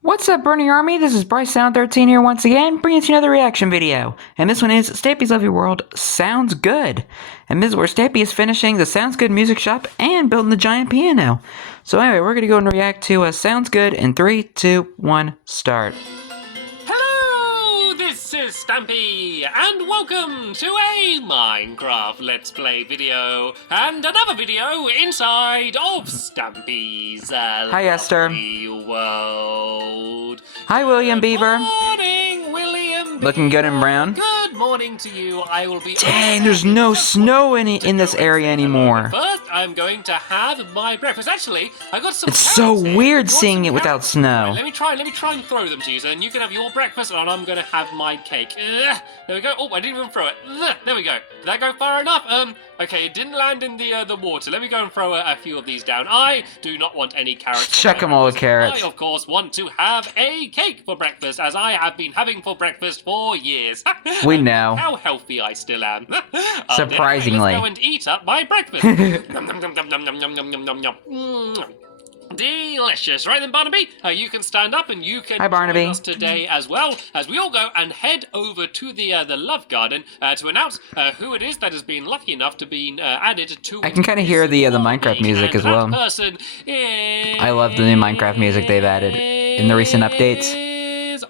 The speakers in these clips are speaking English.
What's up, Burning Army? This is BryceAllen13 here once again, bringing you another reaction video. And this one is Stampy's Lovely World Sounds Good. And this is where Stampy is finishing the Sounds Good music shop and building the giant piano. So anyway, we're going to go and react to Sounds Good in 3, 2, 1, start. Hello, this is Stampy, and welcome to a Minecraft Let's Play video, and another video inside of Stampy's Hi, Esther. Lovely World. Hi, William Beaver. Good morning, William Beaver. Looking good in brown. Good morning to you. I will be... Dang, there's no snow in this area anymore. First, I'm going to have my breakfast. Actually, I got some... It's so weird seeing it without snow. Right, let me try and throw them to you, so then you can have your breakfast, and I'm going to have my cake. There we go. Oh, I didn't even throw it. There we go. Did that go far enough? Okay, it didn't land in the water. Let me go and throw a few of these down. I do not want any carrots. Check them all the carrots. I, of course, want to have a cake for breakfast, as I have been having for breakfast for years. We know. How healthy I still am. Surprisingly. Let's go and eat up my breakfast. Nom, nom, nom, nom, nom, nom, nom, nom, nom, nom. Delicious. Right then, Barnaby, you can stand up and you can join us today as well, as we all go and head over to the Love Garden to announce who it is that has been lucky enough to be added to... I can kind of hear the Minecraft music as well. I love the new Minecraft music they've added in the recent updates.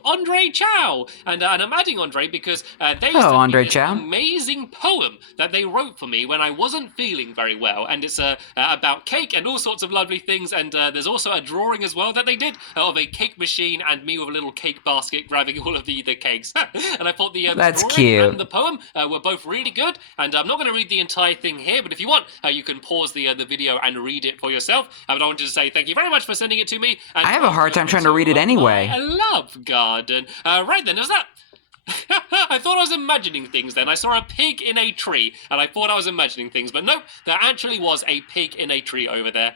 Andre Chow, and I'm adding Andre because they sent me this amazing poem that they wrote for me when I wasn't feeling very well, and it's about cake and all sorts of lovely things, and there's also a drawing as well that they did of a cake machine and me with a little cake basket grabbing all of the cakes. And I thought the That's drawing cute. and the poem were both really good, and I'm not going to read the entire thing here, but if you want, you can pause the video and read it for yourself. But I wanted to say thank you very much for sending it to me. And I have a hard time trying to read it anyway. I love garden. Right then, is that... I thought I was imagining things then. I saw a pig in a tree, and I thought I was imagining things, but nope, there actually was a pig in a tree over there.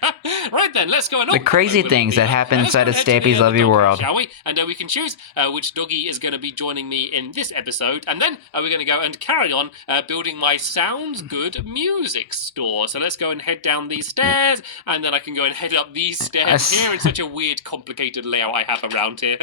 Right then, let's go and... The crazy things that happen inside of Stampy's Lovely World. Shall we? And we can choose which doggy is going to be joining me in this episode, and then we're going to go and carry on building my Sounds Good music store. So let's go and head down these stairs, and then I can go and head up these stairs here in such a weird, complicated layout I have around here.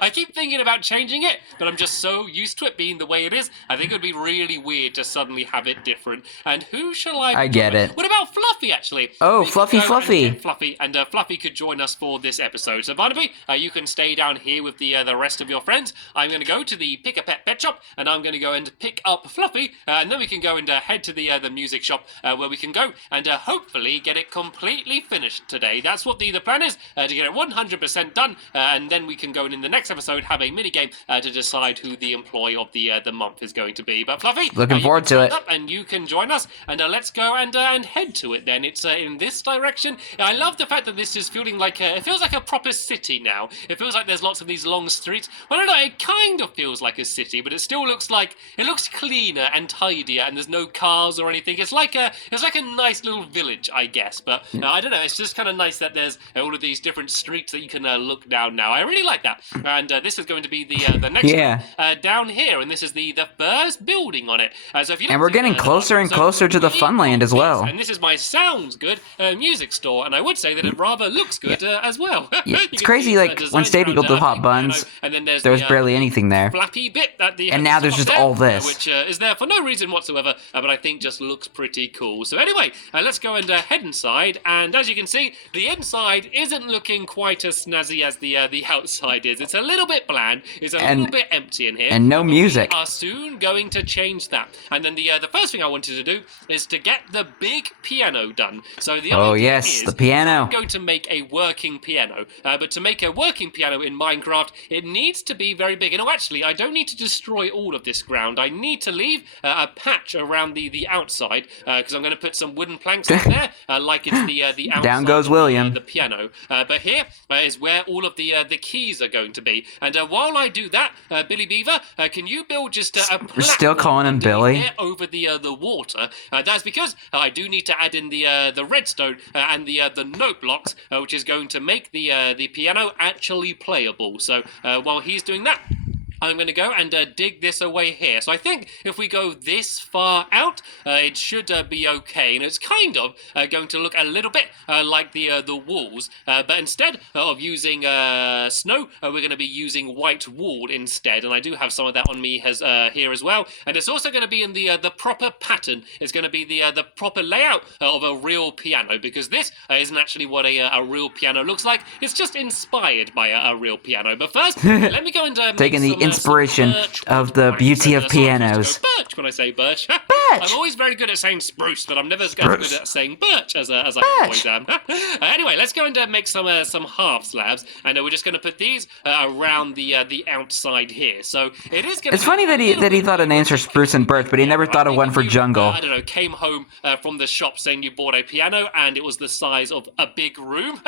I keep thinking about changing it, but I'm just so used to it being the way it is. I think it would be really weird to suddenly have it different. And who shall I get it. What about Fluffy, actually? Oh, Fluffy. Fluffy, and Fluffy could join us for this episode. So Barnaby, you can stay down here with the rest of your friends. I'm going to go to the Pick a Pet pet shop, and I'm going to go and pick up Fluffy, and then we can go and head to the music shop, where we can go and hopefully get it completely finished today. That's what the plan is, to get it 100% done, and then we can go and in the next episode have a mini game to decide who the employee of the month is going to be. But Fluffy, looking forward to it. And you can join us, and let's go and head to it then. It's in this direction. I love the fact that this is feeling like it feels like a proper city now. It feels like there's lots of these long streets. Well, I don't know, it kind of feels like a city, but it still looks cleaner and tidier, and there's no cars or anything. It's like a nice little village, I guess. But I don't know, it's just kind of nice that there's all of these different streets that you can look down now. I really like that. And this is going to be the next one down here, and this is the first building on it. So if you and we're getting closer and closer to the Funland as well. And this is my Sounds Good music store, and I would say that it rather looks good as well. Yeah, it's crazy, like when Stampy built the hot buns, and then there was barely anything there. Flappy bit at the and now there's just all this. Which is there for no reason whatsoever, but I think just looks pretty cool. So anyway, let's go and head inside, and as you can see, the inside isn't looking quite as snazzy as the outside is. It's a little bit bland, it's a little bit empty in here. And no music. We are soon going to change that. And then the first thing I wanted to do is to get the big piano done. So the idea is the piano. I'm going to make a working piano. But to make a working piano in Minecraft, it needs to be very big. And actually, I don't need to destroy all of this ground. I need to leave a patch around the outside, because I'm going to put some wooden planks in there, like it's the outside. Down goes William. The piano. But here is where all of the keys are going to be. And while I do that, Billy Beaver, can you build just a platform? We're still calling him Billy. Over the water. That's because I do need to add in the redstone and the note blocks, which is going to make the piano actually playable. So while he's doing that, I'm going to go and dig this away here. So I think if we go this far out, it should be okay. And it's kind of going to look a little bit like the walls. But instead of using snow, we're going to be using white wool instead. And I do have some of that on me here as well. And it's also going to be in the proper pattern. It's going to be the proper layout of a real piano, because this isn't actually what a real piano looks like. It's just inspired by a real piano. But first, let me go and taking the inspiration of the beauty of pianos. Birch when I say birch. Birch! I'm always very good at saying spruce, but I'm never as good at saying birch as I always am. Anyway, let's go and make some half slabs, and we're just going to put these around the outside here. So it is going. It's funny that he thought of names for spruce and birch, but he never thought of one for jungle. I don't know. Came home from the shop saying you bought a piano and it was the size of a big room.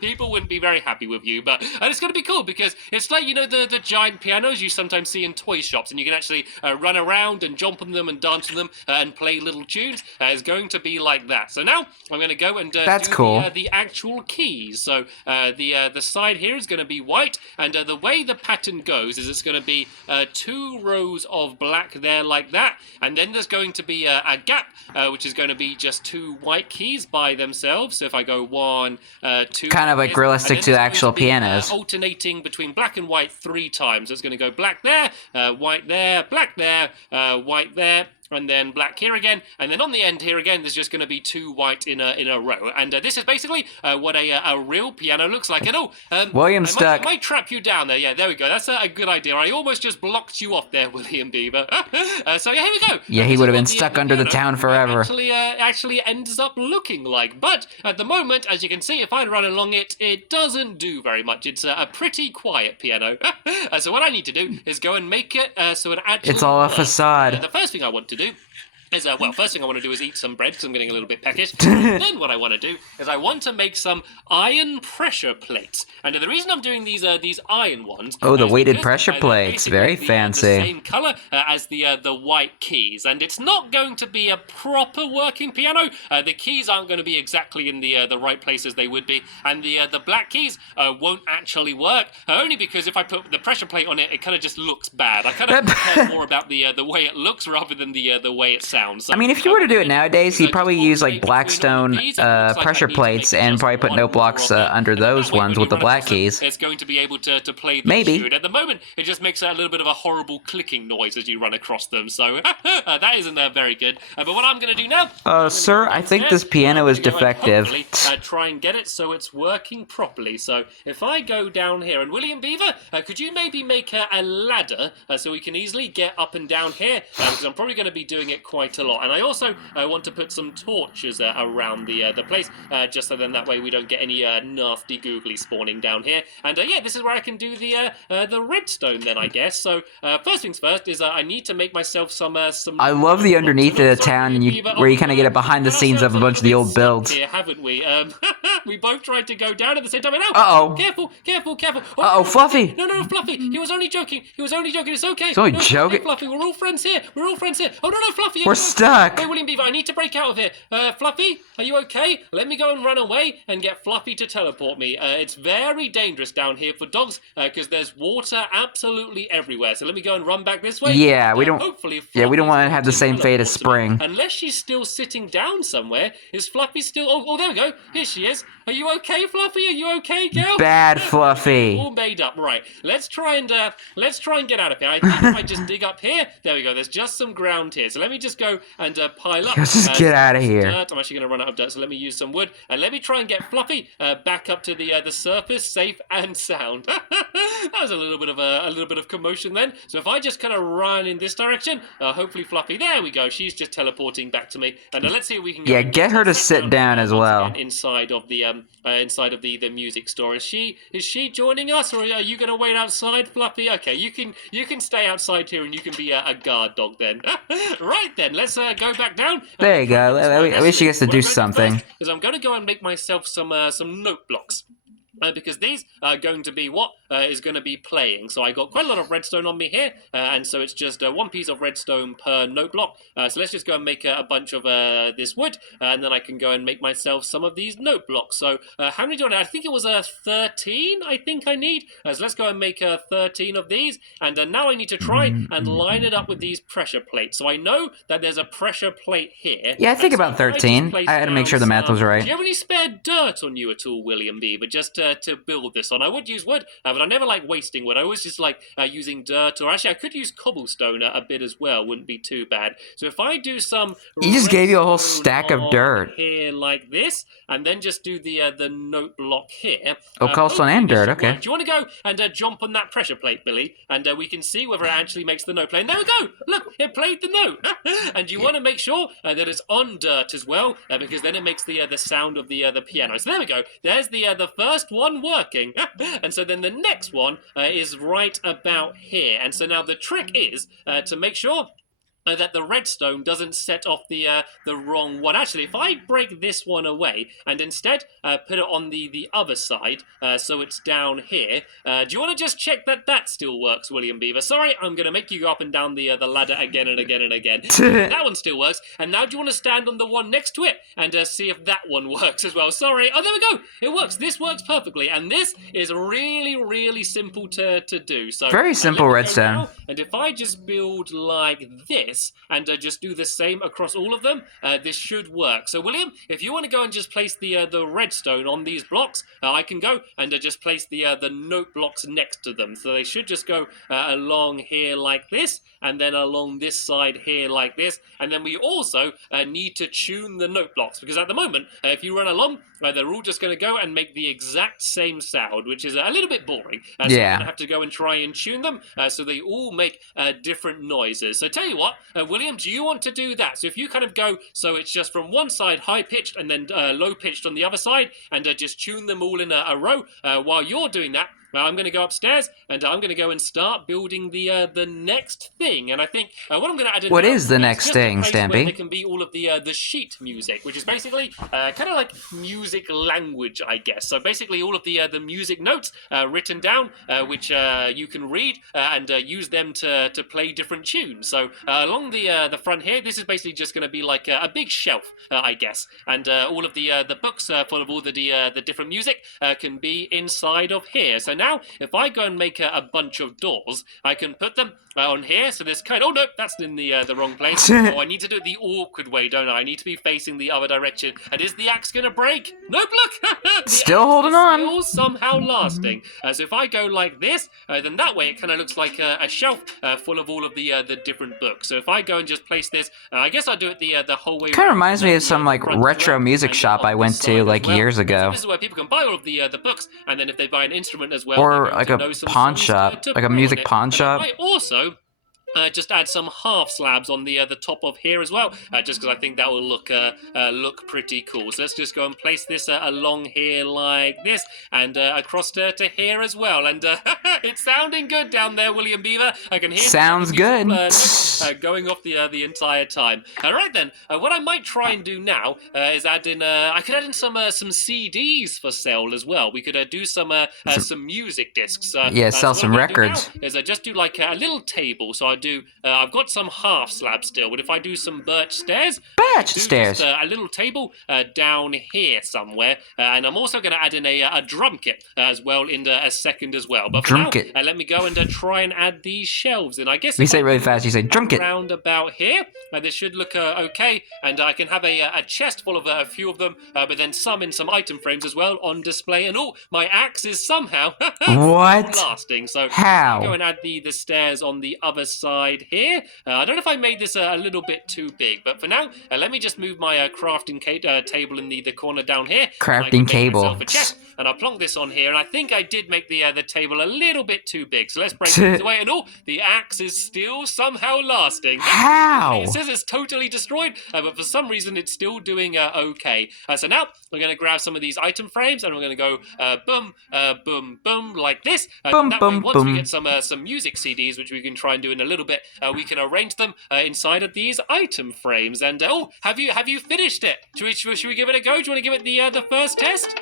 People wouldn't be very happy with you, but it's going to be cool because it's like, you know, the giant pianos you sometimes see in toy shops, and you can actually run around and jump on them and dance on them and play little tunes. It's going to be like that. So now I'm going to go and That's do cool. the actual keys. So the side here is going to be white, and the way the pattern goes is it's going to be 2 rows of black there like that, and then there's going to be a gap, which is going to be just 2 white keys by themselves. So if I go 1, 2, kind of like realistic to actual pianos. Alternating between black and white 3 times. So it's going to go black there, white there, black there, white there, and then black here again, and then on the end here again, there's just going to be 2 white in a row. And this is basically what a real piano looks like. And William stuck. I might trap you down there. Yeah, there we go. That's a good idea. I almost just blocked you off there, William Beaver. So yeah, here we go. Yeah, he would have been stuck under the town forever. Actually ends up looking like. But at the moment, as you can see, if I run along it, it doesn't do very much. It's a pretty quiet piano. So what I need to do is go and make it so it actually It's all a works. facade. The first thing I want to do is, first thing I want to do is eat some bread because I'm getting a little bit peckish. Then what I want to do is I want to make some iron pressure plates. And the reason I'm doing these iron ones... Oh, the is weighted because, pressure plates. basically Very the fancy. same colour as the white keys. And it's not going to be a proper working piano. The keys aren't going to be exactly in the right places they would be. And the black keys won't actually work. Only because if I put the pressure plate on it, it kind of just looks bad. I kind of care more about the way it looks rather than the way it sounds. So, I mean, if you were to do it nowadays, he'd probably use like Blackstone pressure plates and probably put note blocks under those ones with the black keys. It's going to be able to play the Maybe. tune. At the moment, it just makes a little bit of a horrible clicking noise as you run across them. So that isn't very good. But what I'm going to do now... Sir, I think this piano is defective. Hopefully, try and get it so it's working properly. So if I go down here, and William Beaver, could you maybe make a ladder so we can easily get up and down here? Because I'm probably going to be doing it quite a lot. And I also want to put some torches around the place, just so then that way we don't get any nasty googly spawning down here. And yeah, this is where I can do the redstone then, I guess. So first things first is I need to make myself some... I love the underneath of the town, and where you kind of get a behind the scenes of a bunch of the old builds. Here, haven't we? We both tried to go down at the same time. Uh-oh. Careful. Uh-oh, Fluffy. No, Fluffy. He was only joking. It's okay. He's only No, joking. Fluffy, we're all friends here. Oh, no, Fluffy. We're stuck. Hey, William Beaver, I need to break out of here. Fluffy, are you okay? Let me go and run away and get Fluffy to teleport me. It's very dangerous down here for dogs because there's water absolutely everywhere. So let me go and run back this way. Yeah, we don't. Hopefully, Yeah, we don't Fluffy's want to have the same fate as teleport to me. Spring. Unless she's still sitting down somewhere. Is Fluffy still... Oh, there we go. Here she is. Are you okay, Fluffy? Are you okay, girl? Bad Fluffy. All made up. Right. Let's try and get out of here. I think if I just dig up here. There we go. There's just some ground here. So let me just go and pile up. Let's just get out of here. Dirt. I'm actually going to run out of dirt, so let me use some wood. And let me try and get Fluffy back up to the surface, safe and sound. That was a little bit of commotion then. So if I just kind of run in this direction, hopefully Fluffy. There we go. She's just teleporting back to me. And let's see if we can. Get her to sit down as well. Inside of the music store. Is she joining us, or are you going to wait outside, Fluffy? Okay, you can stay outside here, and you can be a guard dog then. Right then, let's go back down. There you go. At least she gets to do something. Because I'm going to go and make myself some note blocks. because these are going to be what is going to be playing. So I got quite a lot of redstone on me here, and so it's just one piece of redstone per note block. So let's just go and make a bunch of this wood, and then I can go and make myself some of these note blocks. So how many do I need? I think it was 13, I think I need. So let's go and make 13 of these, and now I need to try and line it up with these pressure plates. So I know that there's a pressure plate here. Yeah, I think about 13. I had to make sure the math was right. Do you have any spare dirt on you at all, William Beaver? Just to build this on. I would use wood, but I never like wasting wood. I always just like using dirt, or actually I could use cobblestone a bit as well. Wouldn't be too bad. So if I do some, he just gave you a whole stack of dirt here like this, and then just do the note block here. Oh, cobblestone and dirt. Okay. Do you want to go and jump on that pressure plate, Billy? And we can see whether it actually makes the note play. And there we go. Look, it played the note. And you want to make sure that it's on dirt as well, because then it makes the sound of the piano. So there we go. There's the first one working. And so then the next one is right about here. And so now the trick is to make sure that the redstone doesn't set off the wrong one. Actually, if I break this one away and instead put it on the other side, so it's down here, do you want to just check that still works, William Beaver? Sorry, I'm going to make you go up and down the ladder again and again and again. That one still works. And now do you want to stand on the one next to it and see if that one works as well? Sorry. Oh, there we go. It works. This works perfectly. And this is really, really simple to do. So very simple redstone. And if I just build like this, and just do the same across all of them, this should work. So William, if you want to go and just place the redstone on these blocks, I can go and just place the note blocks next to them. So they should just go along here like this, and then along this side here like this. And then we also need to tune the note blocks, because at the moment, if you run along, they're all just going to go and make the exact same sound, which is a little bit boring. So you're going to have to go and try and tune them so they all make different noises. So tell you what, William, do you want to do that? So if you kind of go, so it's just from one side high-pitched and then low-pitched on the other side, and just tune them all in a row while you're doing that, I'm going to go upstairs and I'm going to go and start building the next thing. And I think what I'm going to add in. What is the next thing, Stampy? There can be all of the sheet music, which is basically kind of like music language, I guess. So basically all of the music notes written down, which you can read and use them to play different tunes. So along the front here, this is basically just going to be like a big shelf, I guess. And all of the books full of all the different music can be inside of here. So now, if I go and make a bunch of doors, I can put them on here. So this kind. Oh no, that's in the wrong place. Oh, I need to do it the awkward way, don't I? I need to be facing the other direction. And is the axe gonna break? Nope. Look, still holding on. Still somehow lasting. So if I go like this, then that way it kind of looks like a shelf full of all of the different books. So if I go and just place this, I guess I'll do it the whole way. Kind of reminds me of some like retro music shop I went to like years ago. So this is where people can buy all of the books, and then if they buy an instrument as well, or like a pawn shop, like a music pawn shop. I also just add some half slabs on the top of here as well, just because I think that will look pretty cool. So let's just go and place this along here like this, and across to here as well. And it's sounding good down there, William Beaver. I can hear sounds good going off the entire time. All right then, what I might try and do now is add in. I could add in some CDs for sale as well. We could do some music discs. Yeah, sell some records. Is I just do like a little table. So I do. I've got some half slabs still, but if I do some birch stairs, just a little table down here somewhere, and I'm also going to add in a drum kit as well in a second as well. But for now, let me go and try and add these shelves in. I guess if you say it really fast, you say drum kit. Round about here, this should look okay, and I can have a chest full of a few of them, but then some in some item frames as well on display. And my axe is somehow lasting. So how? I'll go and add the stairs on the other side here. I don't know if I made this a little bit too big, but for now, let me just move my crafting table in the corner down here. Crafting table. And I'll plonk this on here, and I think I did make the table a little bit too big. So let's break this away. And the axe is still somehow lasting. How? It says it's totally destroyed, but for some reason it's still doing okay. So now we're going to grab some of these item frames, and we're going to go boom, boom, boom, like this. Boom, that boom, way, once boom. we get some music CDs, which we can try and do in a little bit, we can arrange them inside of these item frames. And have you finished it? Should we give it a go? Do you want to give it the first test?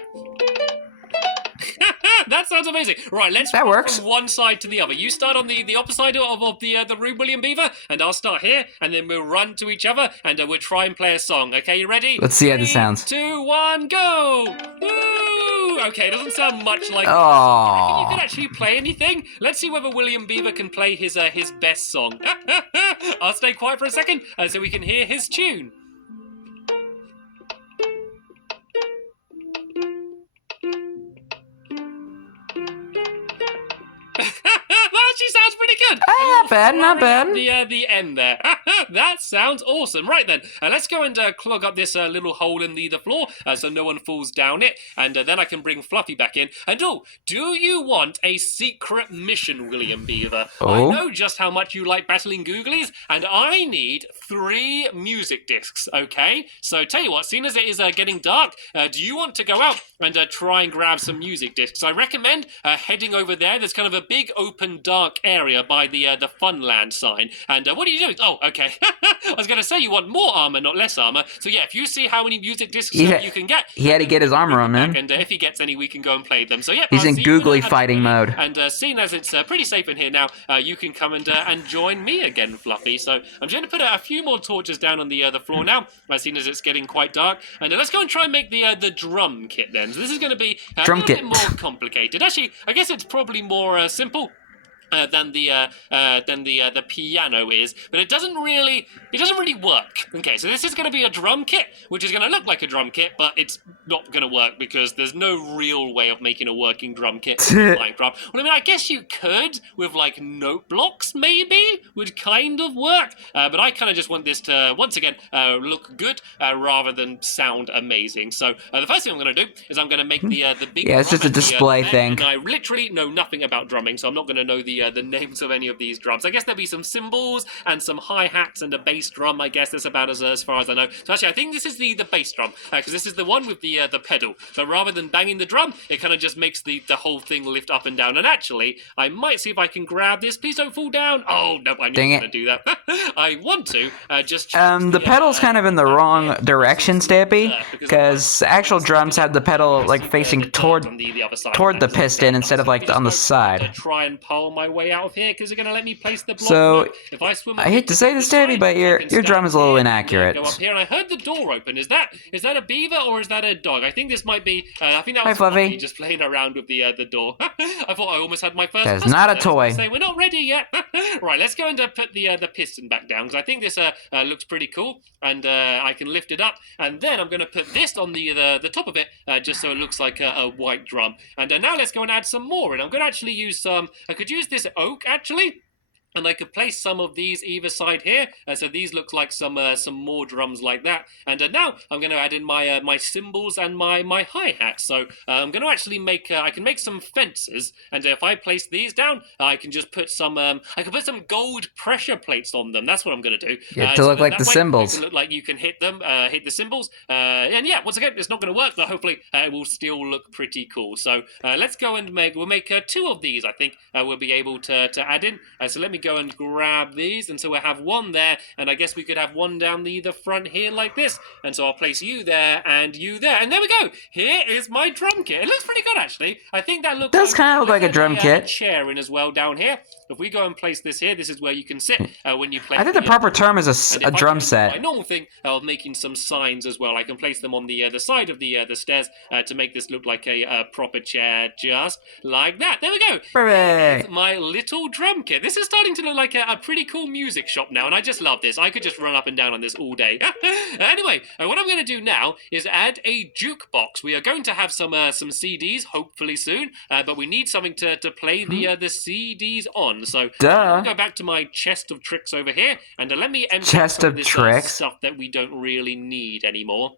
That sounds amazing. Right, let's That run works. from one side to the other. You start on the opposite side of the room, William Beaver, and I'll start here, and then we'll run to each other, and we'll try and play a song. Okay, you ready? Let's see how this sounds. 3, 2, 1, go! Woo! Okay, it doesn't sound much like. Oh. I think you can actually play anything. Let's see whether William Beaver can play his best song. I'll stay quiet for a second so we can hear his tune. Well, she sounds pretty good. Not bad, not bad. The end there. That sounds awesome. Right then, let's go and clog up this little hole in the floor so no one falls down it, and then I can bring Fluffy back in. And do you want a secret mission, William Beaver? Oh? I know just how much you like battling Googlies, and I need 3 music discs, okay? So tell you what, seeing as it is getting dark, do you want to go out and try and grab some music discs? I recommend heading over there. There's kind of a big open dark area by the Funland sign. And what are you doing? Oh, okay. I was going to say you want more armor, not less armor. So yeah, if you see how many music discs you can get. He had to get his armor on, man. And if he gets any, we can go and play them. So yeah, he's in googly fighting mode. And seeing as it's pretty safe in here now, you can come and join me again, Fluffy. So I'm going to put a few more torches down on the floor now, seeing as it's getting quite dark. And let's go and try and make the drum kit then. So this is going to be a little bit more complicated. Actually, I guess it's probably more simple than the piano is, but it doesn't really work. Okay, so this is going to be a drum kit, which is going to look like a drum kit, but it's not going to work because there's no real way of making a working drum kit in Minecraft. Well, I mean, I guess you could with like note blocks, maybe would kind of work, but I kind of just want this to once again look good rather than sound amazing. So the first thing I'm going to do is I'm going to make the big it's just a display thing. And I literally know nothing about drumming, so I'm not going to know the names of any of these drums. I guess there'll be some cymbals and some hi-hats and a bass drum. I guess that's about as far as I know. So actually, I think this is the bass drum because this is the one with the pedal. So rather than banging the drum, it kind of just makes the whole thing lift up and down. And actually, I might see if I can grab this. Please don't fall down. Oh no, I knew I was going to do that. I want to just. The pedal's kind of in the wrong direction, Stampy, because actual drums have the pedal like facing toward the piston instead of like on the side. Try and pole my way out of here because they're going to let me place the block. So if I swim, I hate to say this, Stampy, but your drum is a little inaccurate. Go up here, and I heard the door open. Is that a beaver or is that a dog? I think this might be. I think that was Fluffy. Just playing around with the door. I thought I almost had my first. That's not a toy. Say we're not ready yet. Right, let's go and put the piston back down because I think this looks pretty cool, and I can lift it up, and then I'm going to put this on the top of it just so it looks like a white drum. And now let's go and add some more. And I'm going to actually use some. I could use this oak actually. And I could place some of these either side here, so these look like some more drums like that. And now I'm going to add in my cymbals and my hi-hat. So I'm going to actually make I can make some fences, and if I place these down, I can just put some I can put some gold pressure plates on them. That's what I'm going to do. To look like the cymbals. Look like you can hit them, hit the cymbals. And yeah, once again, it's not going to work, but hopefully it will still look pretty cool. So let's go and we'll make 2 of these. I think we'll be able to add in. So let me go and grab these, and so we'll have one there, and I guess we could have one down the front here like this, and so I'll place you there and you there, and there we go. Here is my drum kit. It looks pretty good actually. I think that looks does kind of look like a drum kit. A chair in as well down here. If we go and place this here, this is where you can sit when you play. I think the proper term is a drum set. My normal thing of making some signs as well. I can place them on the side of the stairs to make this look like a proper chair, just like that. There we go. Perfect. My little drum kit. This is starting to look like a pretty cool music shop now, and I just love this. I could just run up and down on this all day. Anyway, what I'm going to do now is add a jukebox. We are going to have some CDs, hopefully soon, but we need something to play the CDs on. So I'll go back to my chest of tricks over here, and let me empty chest of tricks stuff that we don't really need anymore.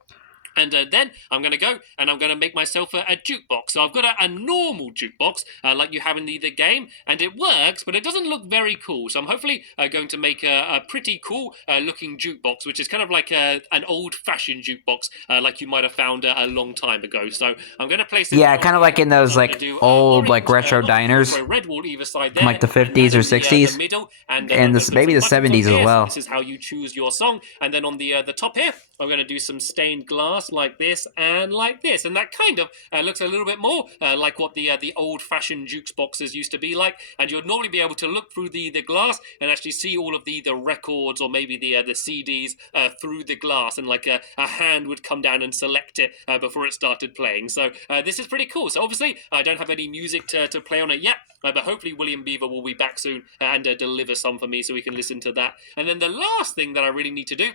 And then I'm going to go and I'm going to make myself a jukebox. So I've got a normal jukebox like you have in the game, and it works, but it doesn't look very cool. So I'm hopefully going to make a pretty cool looking jukebox, which is kind of like an old-fashioned jukebox like you might have found a long time ago. So I'm going to place it. Yeah, kind of like in those like old like retro diners, red wall either side there, from like the 50s or 60s, the middle, and maybe the 70s as well. This is how you choose your song. And then on the top here, I'm going to do some stained glass. glass like this and like this, and that kind of looks a little bit more like what the old-fashioned jukebox boxes used to be like, and you'd normally be able to look through the glass and actually see all of the records or maybe the CDs through the glass, and like a hand would come down and select it before it started playing. So this is pretty cool. So obviously I don't have any music to play on it yet, but hopefully William Beaver will be back soon and deliver some for me so we can listen to that. And then the last thing that I really need to do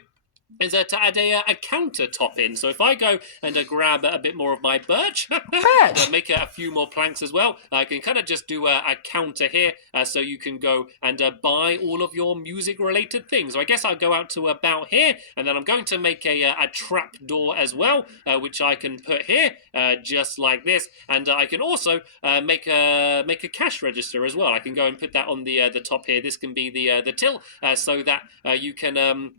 is to add a countertop in. So if I go and grab a bit more of my birch, and make a few more planks as well, I can kind of just do a counter here, so you can go and buy all of your music-related things. So I guess I'll go out to about here, and then I'm going to make a trap door as well, which I can put here, just like this. And I can also make a cash register as well. I can go and put that on the top here. This can be the till, so that you can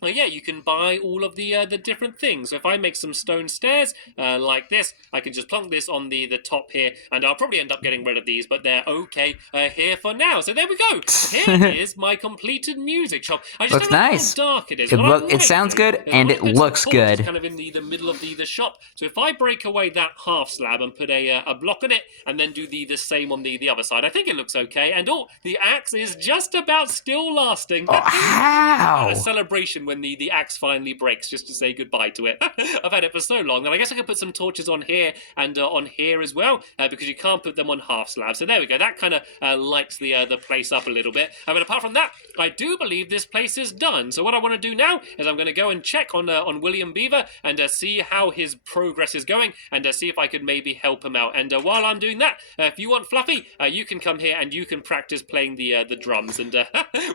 well, yeah, you can buy all of the different things. So if I make some stone stairs like this, I can just plonk this on the top here, and I'll probably end up getting rid of these, but they're okay here for now. So there we go. Here is my completed music shop. I just looks don't know nice. how dark it is. It sounds good, and it looks good. It's kind of in the middle of the shop. So if I break away that half slab and put a block on it, and then do the same on the other side, I think it looks okay. And oh, the axe is just about still lasting. Oh, how? A celebration when the axe finally breaks, just to say goodbye to it. I've had it for so long, and I guess I could put some torches on here and on here as well, because you can't put them on half slabs. So there we go. That kind of lights the place up a little bit. But apart from that, I do believe this place is done. So what I want to do now is I'm going to go and check on William Beaver and see how his progress is going, and see if I could maybe help him out. And while I'm doing that, if you want Fluffy, you can come here and you can practice playing the drums, and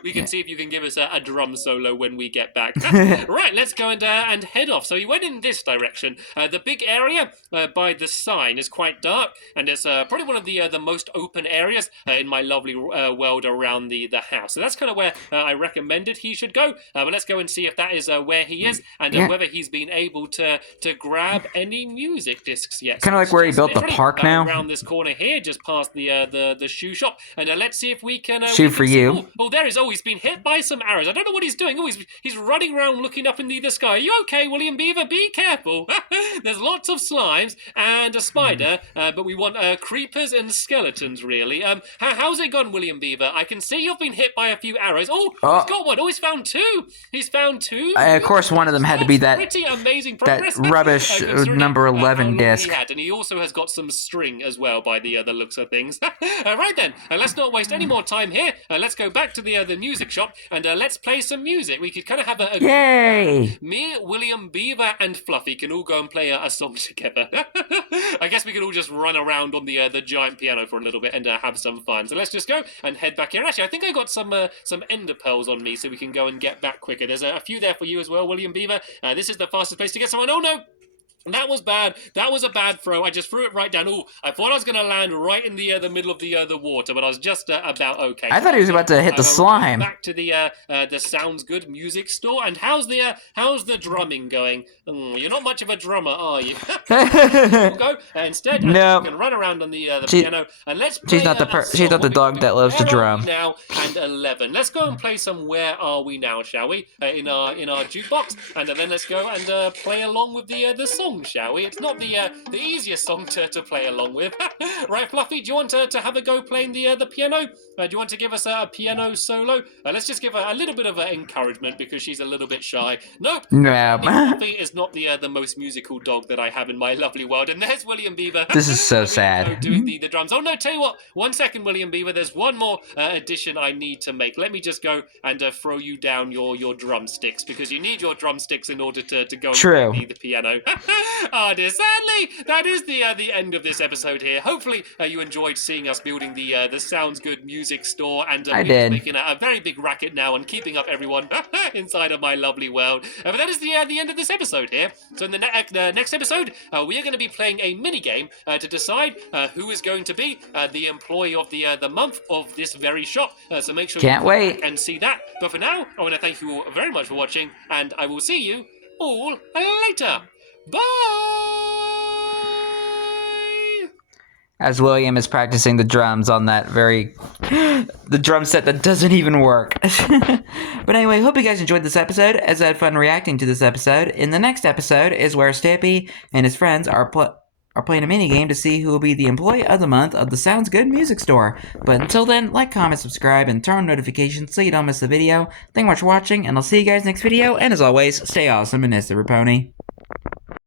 we can see if you can give us a drum solo when we get back. Right, let's go and head off. So he went in this direction. The big area by the sign is quite dark, and it's probably one of the most open areas in my lovely world around the house. So that's kind of where I recommended he should go. But let's go and see if that is where he is, and whether he's been able to grab any music discs yet. Kind of like where he built the park now. Around this corner here, just past the shoe shop, and let's see if we can shoot for you. Oh, there he is. Oh, he's been hit by some arrows. I don't know what he's doing. Oh, he's running around looking up in the sky. Are you okay, William Beaver? Be careful. There's lots of slimes and a spider, but we want creepers and skeletons, really. How's it gone, William Beaver? I can see you've been hit by a few arrows. Oh, he's got one. Oh, he's found two. He's found two. Of course, one of them had to be that pretty amazing progress. That rubbish number 11 disc. He had, and he also has got some string as well, by the looks of things. Right then, let's not waste any more time here. Let's go back to the music shop and let's play some music. We could kind of have a Yay! Me, William Beaver, and Fluffy can all go and play a song together. I guess we could all just run around on the giant piano for a little bit and have some fun. So let's just go and head back here. Actually, I think I got some ender pearls on me, so we can go and get back quicker. There's a few there for you as well, William Beaver. This is the fastest place to get someone. Oh no! That was bad. That was a bad throw. I just threw it right down. Oh, I thought I was going to land right in the middle of the water, but I was just about okay. I thought he was about to hit the slime. Back to the Sounds Good music store. And how's the drumming going? You're not much of a drummer, are you? We'll go instead. No. You can run around on the piano and let's play. She's not the dog that loves to drum. Now and 11. Let's go and play some Where Are We Now, shall we? In our jukebox, and then let's go and play along with the song. Shall we? It's not the easiest song to play along with. Right, Fluffy, do you want to have a go playing the piano? Do you want to give us a piano solo? Let's just give her a little bit of encouragement because she's a little bit shy. Nope. No. Fluffy is not the most musical dog that I have in my lovely world. And there's William Beaver. This is so sad. Doing the drums. Oh no, tell you what. 1 second, William Beaver. There's one more addition I need to make. Let me just go and throw you down your drumsticks, because you need your drumsticks in order to go and play the piano. Oh dear, sadly, that is the end of this episode here. Hopefully, you enjoyed seeing us building the Sounds Good music store, and I did. Making a very big racket now and keeping up everyone inside of my lovely world. But that is the end of this episode here. So in the next episode, we are going to be playing a mini game to decide who is going to be the employee of the month of this very shop. So make sure Can't wait and see that. But for now, I want to thank you all very much for watching, and I will see you all later. Bye! As William is practicing the drums on that the drum set that doesn't even work. But anyway, hope you guys enjoyed this episode, as I had fun reacting to this episode. In the next episode is where Stampy and his friends are playing a minigame to see who will be the Employee of the Month of the Sounds Good Music Store. But until then, like, comment, subscribe, and turn on notifications so you don't miss the video. Thank you much for watching, and I'll see you guys next video, and as always, stay awesome and nice to Raponi.